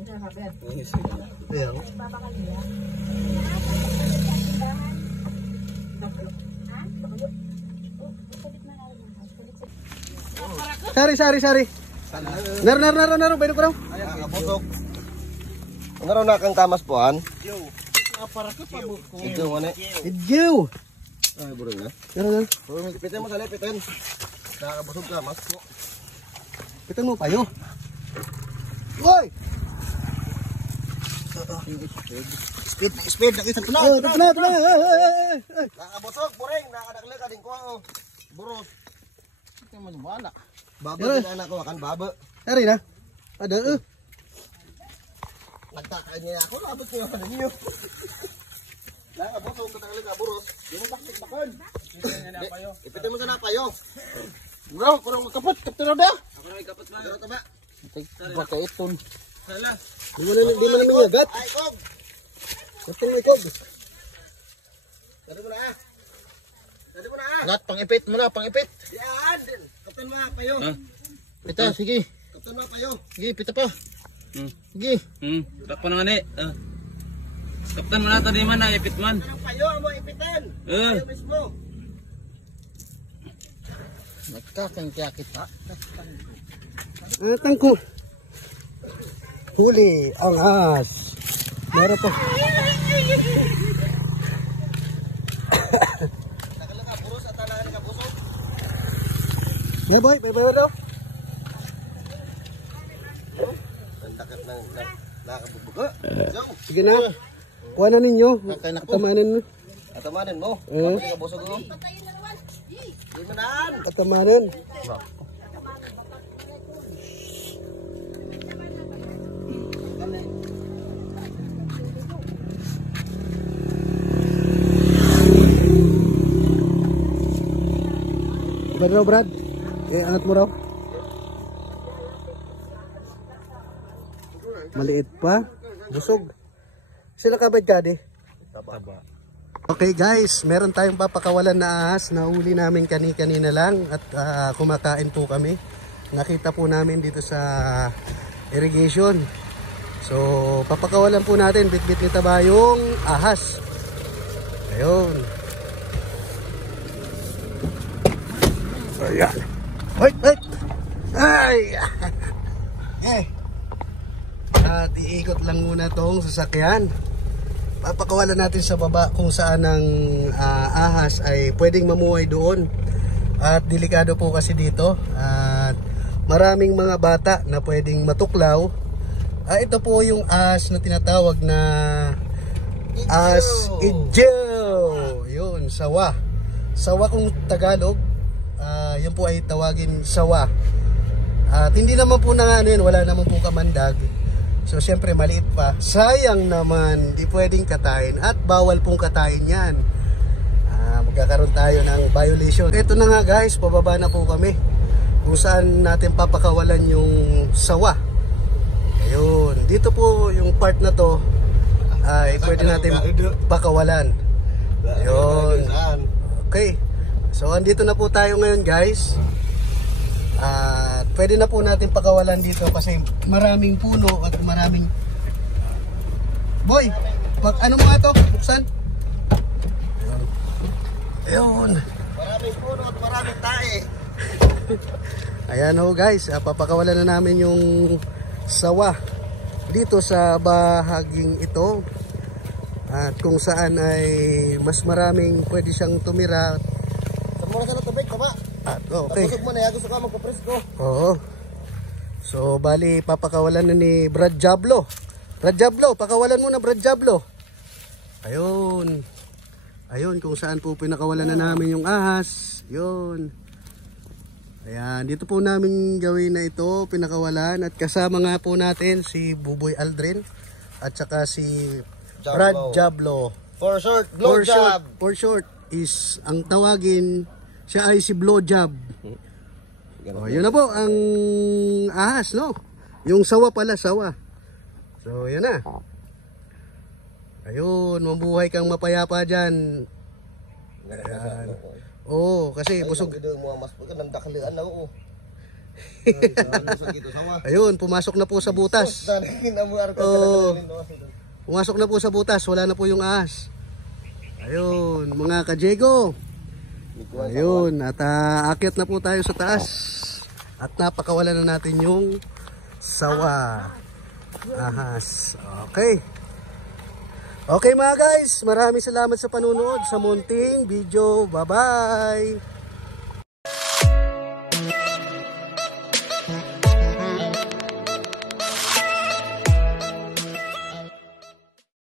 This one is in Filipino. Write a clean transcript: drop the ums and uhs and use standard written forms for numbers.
Ayan. Sari. Naro, bayo ko raw. Busog. Naro na kang kamas puan. Idyo ngani. Idyo. Ay burong na. Naro. Pitin mo sa pitin. Nakabusog kamas po. Pitin mo payo. Hoy. Speed nakita ko na. Ito na. Nakabusog bureng nakadaklag ading ko. Buros. Ito man wala. Baba din anak ko kan baba. Sari na. Ada Nagtakain niya ako, labot niya ako ninyo. Nakabusog kadaklag ka buros. Dino bakit bakon. Ipitin mo sa napayo. Bro, kurang magkapot, kaptero da. Ako na ikapot man. Pero tama. baka iton. Sala. Di mo namin ngagat. Ay, kog. Kapten mo ikog. Dali mo na ah. Dali mo na ah. Ngat, pang-ipit mo na, pang-ipit. Yan din. Kapten mo na payo. Pita, sige. Kapten mo na payo. Sige, pita pa. Sige. Takpan nga ni. Kaptan mo na ito di man na, ipit man. Anong payo mo ipitin? Payo mismo. Nagkakangkya kita. Tangko. Huli ang ahas. Meron pa. Nakala ka buros at talaga nakabusog. Boy, daw. Ang dakat ng nakabubuga. So, Sige na. Kuha na ninyo. Atamanin. atamanin mo. Kapag nakabusog mo. Di mo naan. Atamanin. Brad raw, Brad. Angat mo raw. Maliit pa. Busog. Sila kabad ka di? Taba. Okay guys, meron tayong papakawalan na ahas. Nahuli namin kanina lang at kumakain po kami. Nakita po namin dito sa irrigation. So, papakawalan po natin. Bit-bit ni Taba yung ahas. Ayun. Ayan. Wait. Ay! At iikot lang muna tong sasakyan. Papakawalan natin sa baba kung saan ang ahas ay pwedeng mamuhay doon. At delikado po kasi dito. At maraming mga bata na pwedeng matuklaw. Ito po yung ahas na tinatawag na ahas idyo. Yun, sawa. Sawa kung Tagalog. Yun po ay tawagin sawa. At hindi naman po na yun, wala naman po kamandag. So syempre maliit pa. Sayang naman, di pwedeng katayin at bawal pong katayin yan. Magkakaroon tayo ng violation. Ito na nga guys, pababa na po kami. Kung saan natin papakawalan yung sawa. Ayun, dito po yung part na to ay pwede natin pakawalan. Ayun. Okay. So andito na po tayo ngayon guys. Pwede na po natin pakawalan dito kasi maraming puno at maraming boy, ano mga to? Buksan. Ayun. Maraming puno at maraming tae. Ayan ho guys, papakawalan na namin yung sawa dito sa bahaging ito. At kung saan ay mas maraming pwede siyang tumira. Mura sa tubig, tama. Okay. Busog mo na, gusto ka magpapresko. Oo. So, bali, papakawalan na ni Brad Jablo. Brad Jablo, pakawalan mo na Brad Jablo. Ayun. Ayun, kung saan po pinakawalan na namin yung ahas. Yun. Ayan, dito po namin gawin na ito, pinakawalan. At kasama nga po natin si Buboy Aldrin. At saka si Brad Jablo. For short, blow job. For short is, ang tawagin, siya ay si blowjob. Yun na po ang ahas, no? Yung sawa pala, sawa. So, yan na. Ayun, mabuhay kang mapayapa dyan. Ayan. Oo, kasi busog. Mo mas nandakhalian na oo. Ayun, pumasok na po sa butas. Pumasok na po sa butas, wala na po yung ahas. Ayun, mga ka-Jego. Ayun, at aakyat na po tayo sa taas. At napakawala na natin yung sawa. Ahas. Okay. Okay mga guys, maraming salamat sa panunood sa munting video. Bye-bye.